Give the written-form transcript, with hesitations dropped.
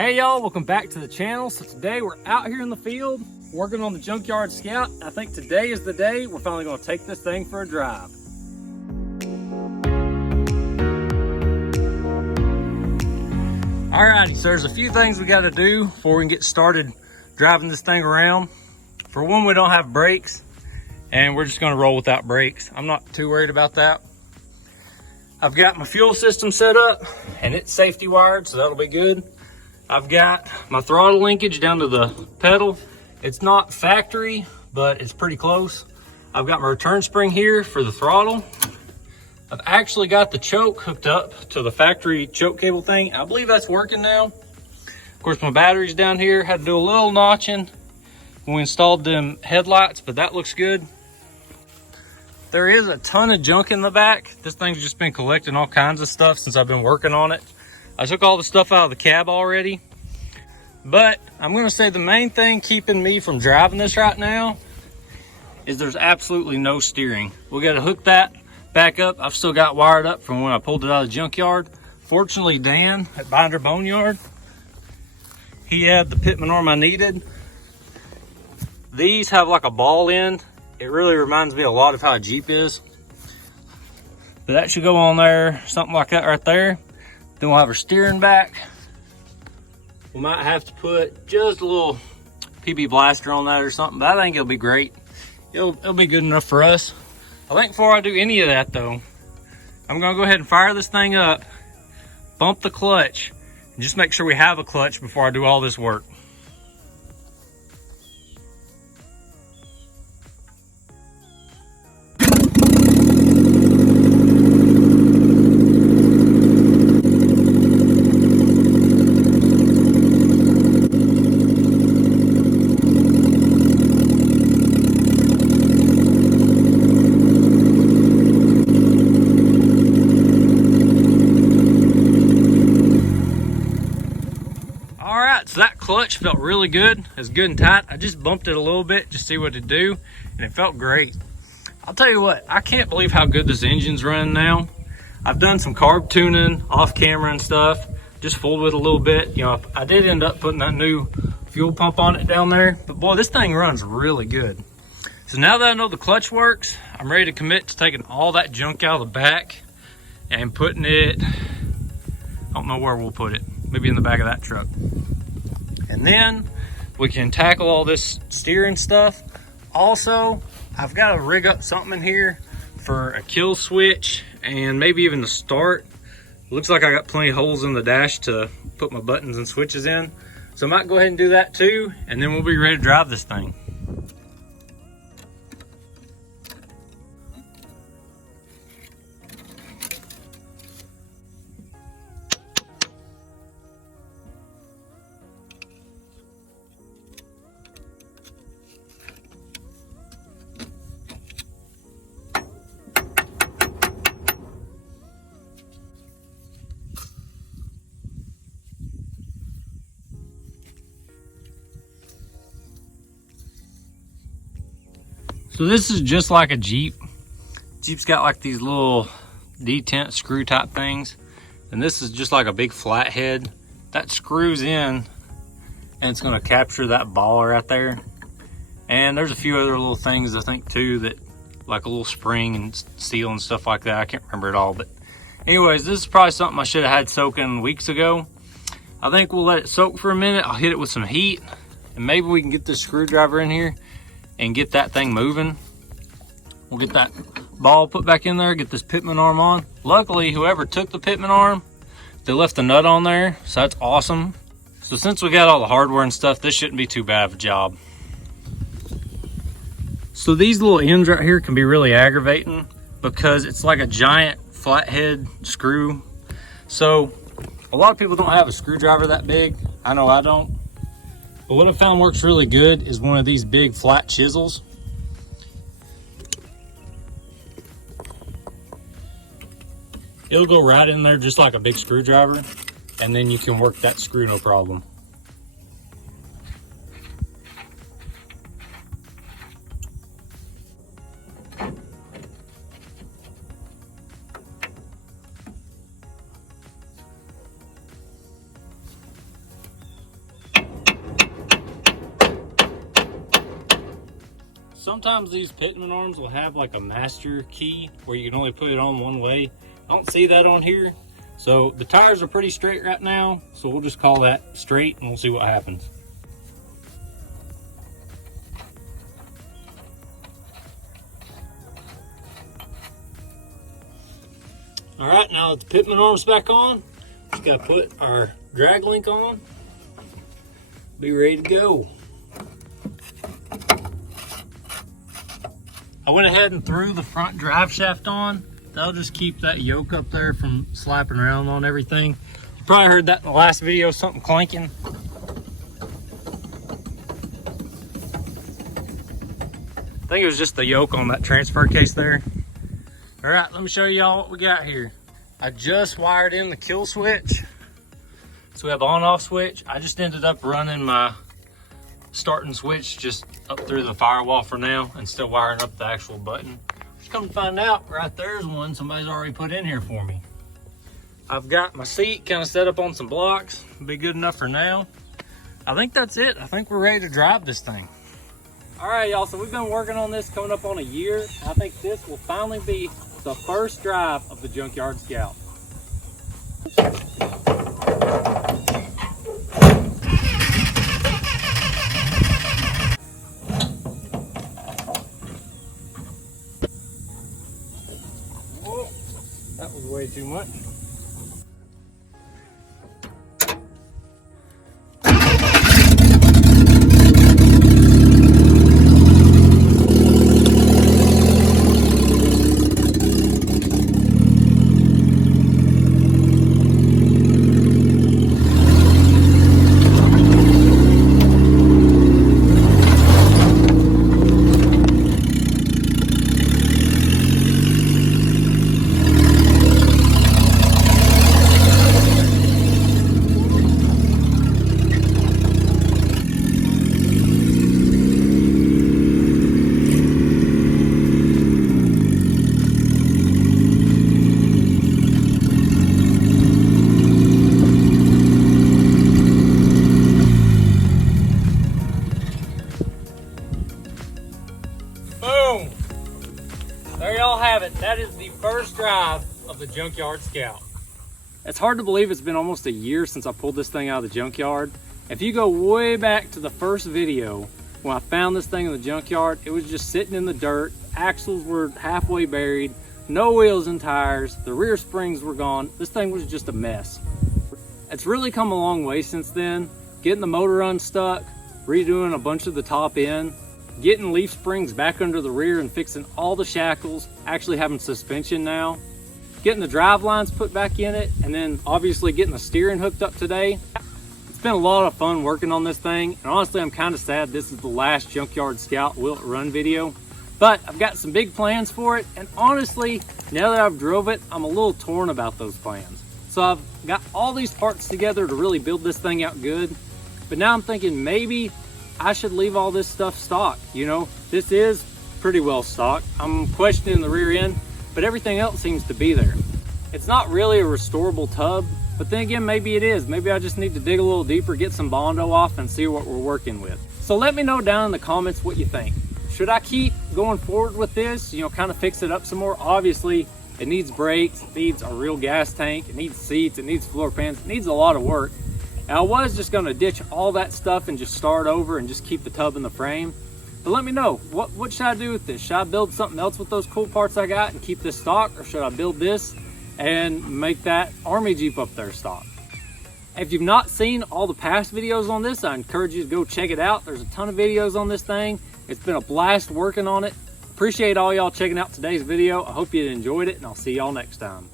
Hey y'all, welcome back to the channel. So today we're out here in the field working on the Junkyard Scout. I think today is the day we're finally going to take this thing for a drive. Alrighty, so there's a few things we got to do before we can get started driving this thing around. For one, we don't have brakes and we're just going to roll without brakes. I'm not too worried about that. I've got my fuel system set up and it's safety wired, so that'll be good. I've got my throttle linkage down to the pedal. It's not factory, but it's pretty close. I've got my return spring here for the throttle. I've actually got the choke hooked up to the factory choke cable thing. I believe that's working now. Of course, my battery's down here. Had to do a little notching when we installed them headlights, but that looks good. There is a ton of junk in the back. This thing's just been collecting all kinds of stuff since I've been working on it. I took all the stuff out of the cab already, but I'm gonna say the main thing keeping me from driving this right now is there's absolutely no steering. We gotta hook that back up. I've still got wired up from when I pulled it out of the junkyard. Fortunately, Dan at Binder Boneyard, he had the pitman arm I needed. These have like a ball end. It really reminds me a lot of how a Jeep is. But that should go on there, something like that right there. Then we'll have our steering back. We might have to put just a little PB blaster on that or something, but I think it'll be great. It'll be good enough for us. I think before I do any of that though, I'm gonna go ahead and fire this thing up, bump the clutch, and just make sure we have a clutch before I do all this work. So that clutch felt really good. It's good and tight. I just bumped it a little bit just to see what it'd do, and it felt great. I'll tell you what, I can't believe how good this engine's running now. I've done some carb tuning off camera and stuff, just fooled with it a little bit. You know, I did end up putting that new fuel pump on it down there, but boy, this thing runs really good. So now that I know the clutch works, I'm ready to commit to taking all that junk out of the back and putting it, I don't know where we'll put it, maybe in the back of that truck. And then we can tackle all this steering stuff. Also, I've got to rig up something in here for a kill switch and maybe even the start. Looks like I got plenty of holes in the dash to put my buttons and switches in. So I might go ahead and do that too, and then we'll be ready to drive this thing. So this is just like a Jeep. Jeep's got like these little detent screw type things. And this is just like a big flathead that screws in and it's gonna capture that ball right there. And there's a few other little things I think too, that like a little spring and steel and stuff like that. I can't remember it all, but anyways, this is probably something I should have had soaking weeks ago. I think we'll let it soak for a minute. I'll hit it with some heat and maybe we can get this screwdriver in here and get that thing moving. We'll get that ball put back in there, get this pitman arm on. Luckily, whoever took the pitman arm, they left the nut on there, so that's awesome. So since we got all the hardware and stuff, this shouldn't be too bad of a job. So these little ends right here can be really aggravating because it's like a giant flathead screw. So a lot of people don't have a screwdriver that big. I know I don't. But what I found works really good is one of these big flat chisels. It'll go right in there just like a big screwdriver, and then you can work that screw no problem. sometimes these pitman arms will have like a master key where you can only put it on one way. I don't see that on here. So the tires are pretty straight right now, so we'll just call that straight and we'll see what happens. All right, now that the pitman arm's back on, just gotta put our drag link on, be ready to go. I went ahead and threw the front drive shaft on. That'll just keep that yoke up there from slapping around on everything. You probably heard that in the last video, something clanking. I think it was just the yoke on that transfer case there. All right, let me show y'all what we got here. I just wired in the kill switch. So we have on-off switch. I just ended up running my starting switch just up through the firewall for now and still wiring up the actual button. Just come to find out, right there's one somebody's already put in here for me. I've got my seat kind of set up on some blocks. Be good enough for now. I think that's it. I think we're ready to drive this thing. All right, y'all, so we've been working on this coming up on a year. I think this will finally be the first drive of the Junkyard Scout. Whoa, that was way too much. Boom! There y'all have it. That is the first drive of the Junkyard Scout. It's hard to believe it's been almost a year since I pulled this thing out of the junkyard. If you go way back to the first video, when I found this thing in the junkyard, it was just sitting in the dirt. Axles were halfway buried, no wheels and tires, the rear springs were gone. This thing was just a mess. It's really come a long way since then. Getting the motor unstuck, redoing a bunch of the top end, getting leaf springs back under the rear and fixing all the shackles, actually having suspension now, getting the drive lines put back in it, and then obviously getting the steering hooked up today. It's been a lot of fun working on this thing, and honestly I'm kind of sad this is the last Junkyard Scout Will It Run video, but I've got some big plans for it, and honestly now that I've drove it, I'm a little torn about those plans. So I've got all these parts together to really build this thing out good, but now I'm thinking maybe I should leave all this stuff stock. You know, this is pretty well stock. I'm questioning the rear end, but everything else seems to be there. It's not really a restorable tub, but then again, maybe it is. Maybe I just need to dig a little deeper, get some Bondo off and see what we're working with. So let me know down in the comments what you think. Should I keep going forward with this, you know, kind of fix it up some more? Obviously, it needs brakes, it needs a real gas tank, it needs seats, it needs floor pans, it needs a lot of work. And I was just gonna ditch all that stuff and just start over and just keep the tub in the frame. But let me know, what should I do with this? Should I build something else with those cool parts I got and keep this stock? Or should I build this and make that Army Jeep up there stock? If you've not seen all the past videos on this, I encourage you to go check it out. There's a ton of videos on this thing. It's been a blast working on it. Appreciate all y'all checking out today's video. I hope you enjoyed it, and I'll see y'all next time.